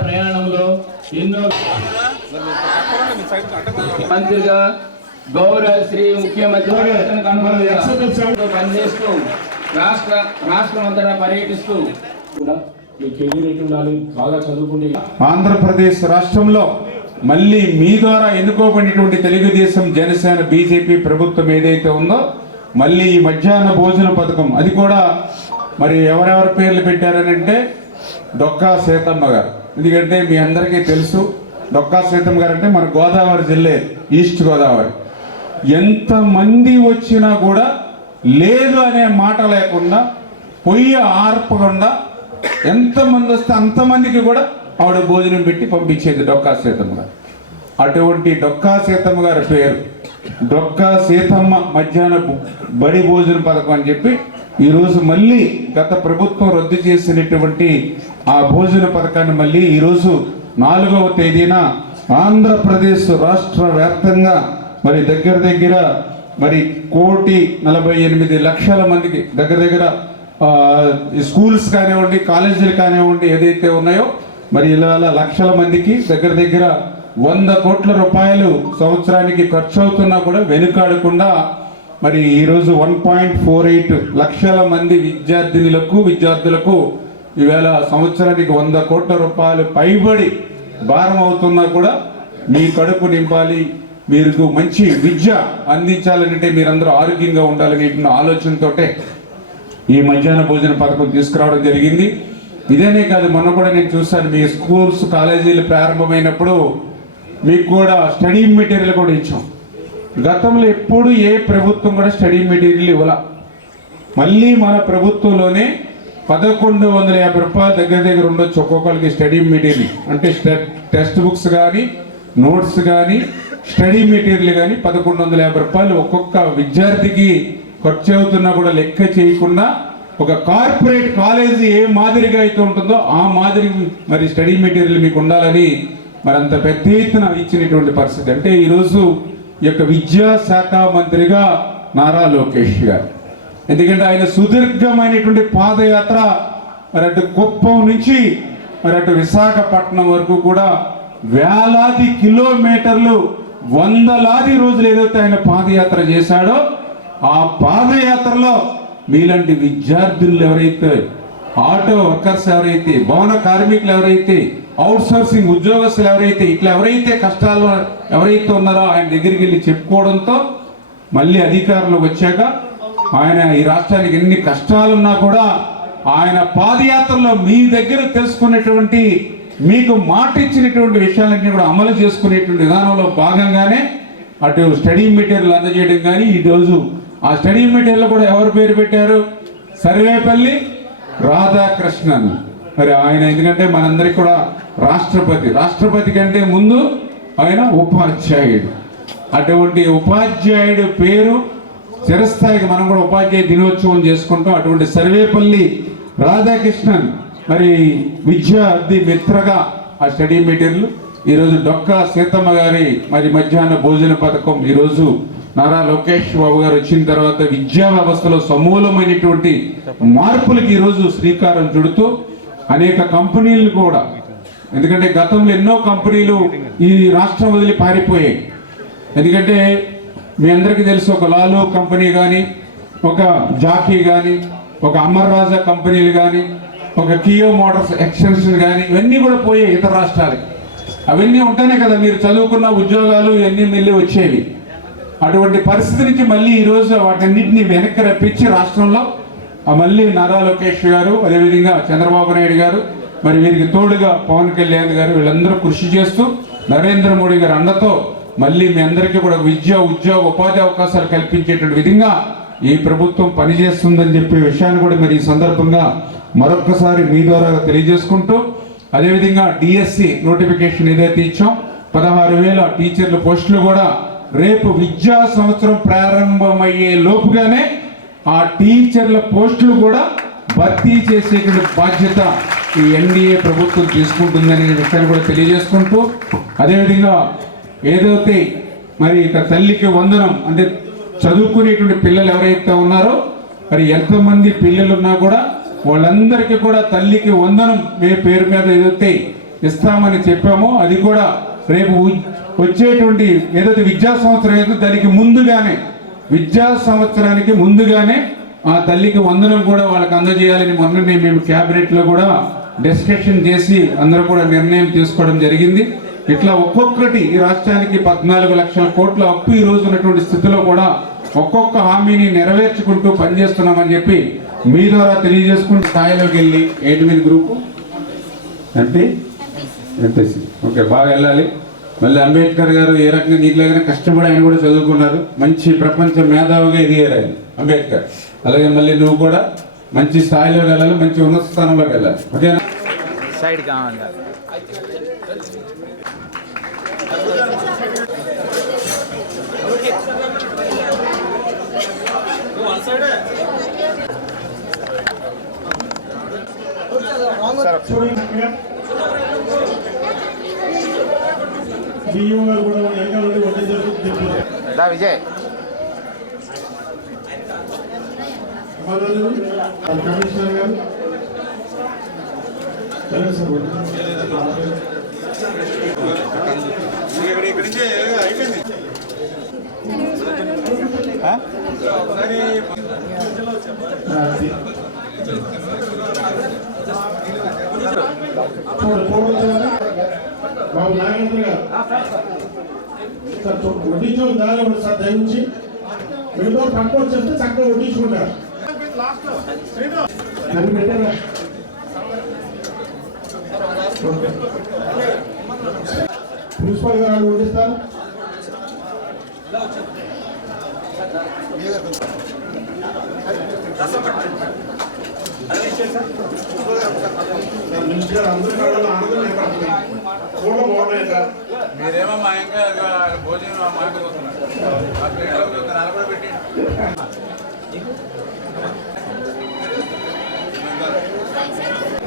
ప్రయాణంలో ఎన్నో మంత్రిగా గౌరవ శ్రీ ముఖ్యమంత్రి పనిచేస్తూ రాష్ట్ర రాష్ట్రం అంతటా పర్యటిస్తూ ఉండాలి బాగా చదువుకుంటే. ఆంధ్రప్రదేశ్ రాష్ట్రంలో మళ్ళీ మీ ద్వారా ఎన్నుకోబడినటువంటి తెలుగుదేశం జనసేన బీజేపీ ప్రభుత్వం ఏదైతే ఉందో మళ్ళీ ఈ మధ్యాహ్న భోజన పథకం అది కూడా మరి ఎవరెవరి పేర్లు పెట్టారని అంటే డొక్కా సీతమ్మ గారు. ఎందుకంటే మీ అందరికీ తెలుసు డొక్కా సీతమ్మ గారు అంటే మన గోదావరి జిల్లే ఈస్ట్ గోదావరి. ఎంతమంది వచ్చినా కూడా లేదు అనే మాట లేకుండా పొయ్యి ఆర్పకుండా ఎంతమంది వస్తే అంతమందికి కూడా ఆవిడ భోజనం పెట్టి పంపించేది డొక్కా సీతమ్మ గారు. అటువంటి డొక్కా సీతమ్మ గారి పేరు డొక్కా సీతమ్మ మధ్యాహ్న బడి భోజన పథకం అని చెప్పి ఈరోజు మళ్ళీ గత ప్రభుత్వం రద్దు చేసినటువంటి ఆ భోజన పథకాన్ని మళ్ళీ ఈరోజు నాలుగవ తేదీన ఆంధ్రప్రదేశ్ రాష్ట్ర వ్యాప్తంగా మరి దగ్గర దగ్గర మరి కోటి నలభై ఎనిమిది లక్షల మందికి దగ్గర దగ్గర ఈ స్కూల్స్ కానివ్వండి కాలేజీలు కానివ్వండి ఏదైతే ఉన్నాయో మరి ఇలా లక్షల మందికి దగ్గర దగ్గర వంద కోట్ల రూపాయలు సంవత్సరానికి ఖర్చు అవుతున్నా కూడా వెనుకాడకుండా మరి ఈరోజు వన్ పాయింట్ ఫోర్ ఎయిట్ లక్షల మంది విద్యార్థినులకు విద్యార్థులకు ఈవేళ సంవత్సరానికి వంద కోట్ల రూపాయలు పైబడి భారం అవుతున్నా కూడా మీ కడుపు నింపాలి. మీరు మంచి విద్య అందించాలంటే మీరందరూ ఆరోగ్యంగా ఉండాలనే ఆలోచనతో ఈ మధ్యాహ్న భోజన పథకం తీసుకురావడం జరిగింది. ఇదేనే కాదు మొన్న కూడా నేను చూశాను మీ స్కూల్స్ కాలేజీలు ప్రారంభమైనప్పుడు మీకు కూడా స్టడీ మెటీరియల్ కూడా ఇచ్చాం. గతంలో ఎప్పుడు ఏ ప్రభుత్వం కూడా స్టడీ మెటీరియల్ ఇవ్వాల. మళ్ళీ మన ప్రభుత్వంలోనే పదకొండు వందల యాభై రూపాయల దగ్గర దగ్గర ఉండొచ్చు ఒక్కొక్కరికి స్టడీ మెటీరియల్. అంటే టెక్స్ట్ బుక్స్ కానీ నోట్స్ కానీ స్టడీ మెటీరియల్ కానీ పదకొండు వందల యాభై రూపాయలు ఒక్కొక్క విద్యార్థికి ఖర్చు అవుతున్నా కూడా లెక్క చేయకుండా ఒక కార్పొరేట్ కాలేజీ ఏ మాదిరిగా అయితే ఉంటుందో ఆ మాదిరి మరి స్టడీ మెటీరియల్ మీకు ఉండాలని మరి అంత పెద్ద ఎత్తున ఇచ్చినటువంటి పరిస్థితి. అంటే ఈరోజు యొక్క విద్యాశాఖ మంత్రిగా నారా లోకేష్ గారు. ఎందుకంటే ఆయన సుదీర్ఘమైనటువంటి పాదయాత్ర మరి అటు కుప్పం నుంచి మరి అటు విశాఖపట్నం వరకు కూడా వేలాది కిలోమీటర్లు వందలాది రోజులు ఏదైతే ఆయన పాదయాత్ర చేశాడో ఆ పాదయాత్రలో మీలాంటి విద్యార్థులు ఎవరైతే ఆటో వర్కర్స్ ఎవరైతే భవన కార్మికులు ఎవరైతే అవుట్ సోర్సింగ్ ఉద్యోగస్తులు ఎవరైతే ఇట్లా ఎవరైతే కష్టాలు ఎవరైతే ఉన్నారో ఆయన దగ్గరికి వెళ్ళి చెప్పుకోవడంతో మళ్ళీ అధికారంలోకి వచ్చాక ఆయన ఈ రాష్ట్రానికి ఎన్ని కష్టాలున్నా కూడా ఆయన పాదయాత్రలో మీ దగ్గర తెలుసుకునేటువంటి మీకు మాట ఇచ్చినటువంటి విషయాలన్నీ కూడా అమలు చేసుకునేటువంటి విధానంలో భాగంగానే అటు స్టడీ మెటీరియల్ అందజేయడం కానీ ఈరోజు ఆ స్టడీ మెటీరియల్ కూడా ఎవరు పేరు పెట్టారు? సర్వేపల్లి రాధాకృష్ణన్. మరి ఆయన ఎందుకంటే మనందరికీ కూడా రాష్ట్రపతి. రాష్ట్రపతి కంటే ముందు ఆయన ఉపాధ్యాయుడు. అటువంటి ఉపాధ్యాయుడు పేరు చిరస్థాయికి మనం కూడా ఉపాధ్యాయ దినోత్సవం చేసుకుంటాం. అటువంటి సర్వేపల్లి రాధాకృష్ణన్ మరి విద్యార్థి మిత్రగా ఆ స్టడీ మెటీరియల్. ఈరోజు డొక్కా సీతమ్మ గారి మరి మధ్యాహ్న భోజన పథకం ఈరోజు నారా లోకేష్ బాబు గారు వచ్చిన తర్వాత విద్యా వ్యవస్థలో సమూలమైనటువంటి మార్పులకు ఈరోజు శ్రీకారం చుడుతూ అనేక కంపెనీలు కూడా ఎందుకంటే గతంలో ఎన్నో కంపెనీలు ఈ రాష్ట్రం వదిలి పారిపోయాయి. ఎందుకంటే మీ అందరికీ తెలుసు ఒక లాలో కంపెనీ కానీ ఒక జాకీ కానీ ఒక అమర్ రాజా కంపెనీలు కానీ ఒక కియో మోటార్స్ ఎక్స్టెన్షన్ కానీ ఇవన్నీ కూడా పోయాయి ఇతర రాష్ట్రాలకి. అవన్నీ ఉంటేనే కదా మీరు చదువుకున్న ఉద్యోగాలు ఇవన్నీ మళ్ళీ వచ్చేవి. అటువంటి పరిస్థితి నుంచి మళ్ళీ ఈరోజు వాటన్నింటినీ వెనక్కి రప్పించి రాష్ట్రంలో మళ్ళీ నారా లోకేష్ గారు అదేవిధంగా చంద్రబాబు నాయుడు గారు మరి వీరికి తోడుగా పవన్ కళ్యాణ్ గారు వీళ్ళందరూ కృషి చేస్తూ నరేంద్ర మోడీ గారు అండతో మళ్ళీ మీ అందరికీ కూడా విద్య ఉద్యోగ ఉపాధి అవకాశాలు కల్పించేటువంటి విధంగా ఈ ప్రభుత్వం పనిచేస్తుందని చెప్పే విషయాన్ని కూడా మరి ఈ సందర్భంగా మరొక్కసారి మీ ద్వారా తెలియజేసుకుంటూ అదేవిధంగా డిఎస్సి నోటిఫికేషన్ ఏదైతే ఇచ్చాం పదహారు వేల టీచర్ల పోస్టులు కూడా రేపు విద్యా సంవత్సరం ప్రారంభమయ్యే లోపుగానే ఆ టీచర్ల పోస్టులు కూడా భర్తీ చేసేటువంటి బాధ్యత ఈ ఎన్డీఏ ప్రభుత్వం తీసుకుంటుందనే విషయాన్ని కూడా తెలియజేసుకుంటూ అదేవిధంగా ఏదైతే మరి ఇక తల్లికి వందనం అంటే చదువుకునేటువంటి పిల్లలు ఎవరైతే ఉన్నారో మరి ఎంతమంది పిల్లలు ఉన్నా కూడా వాళ్ళందరికీ కూడా తల్లికి వందనం మీ పేరు మీద ఏదైతే ఇస్తామని చెప్పామో అది కూడా రేపు వచ్చేటువంటి ఏదైతే విద్యా సంవత్సరం ఏదో దానికి ముందుగానే విద్యా సంవత్సరానికి ముందుగానే ఆ తల్లికి వందనం కూడా వాళ్ళకి అందజేయాలని మొన్ననే మేము క్యాబినెట్లో కూడా డిస్కషన్ చేసి అందరూ కూడా నిర్ణయం తీసుకోవడం జరిగింది. ఇట్లా ఒక్కొక్కటి ఈ రాష్ట్రానికి పద్నాలుగు లక్షల కోట్ల అప్పు ఈ రోజు ఉన్నటువంటి స్థితిలో కూడా ఒక్కొక్క హామీని నెరవేర్చుకుంటూ పనిచేస్తున్నామని చెప్పి మీ ద్వారా తెలియజేసుకుంటూ స్థాయిలోకి వెళ్ళి ఎయిట్ గ్రూప్. అంటే ఎంపీసీ. ఓకే బాగా వెళ్ళాలి. మళ్ళీ అంబేద్కర్ గారు ఏ రకంగా నీటిలాగానే కష్టపడి ఆయన కూడా చదువుకున్నారు. మంచి ప్రపంచ మేధావిగా ఎదిగారు ఆయన? అంబేద్కర్. అలాగే మళ్ళీ నువ్వు కూడా మంచి స్థాయిలో వెళ్ళాలి మంచి ఉన్నత స్థానంలోకి వెళ్ళాలి. ఓకేనా? సైడ్ కావాలి విజయ్. కమిషనర్ గారు. బాబు నాగేంద్ర గారు సార్ చూ- వడ్డించే దారి సార్ దయించి మిగతా పక్క వచ్చేస్తే చక్కగా వడ్డించుకుంటారు నన్ను పెట్టారా ప్రిన్సిపల్ గారు వాళ్ళు మీరేమో మా ఇంకా భోజనం కళ్ళు ఆనందం ఏర్పడుతున్నాయి కూడా బాగున్నాయి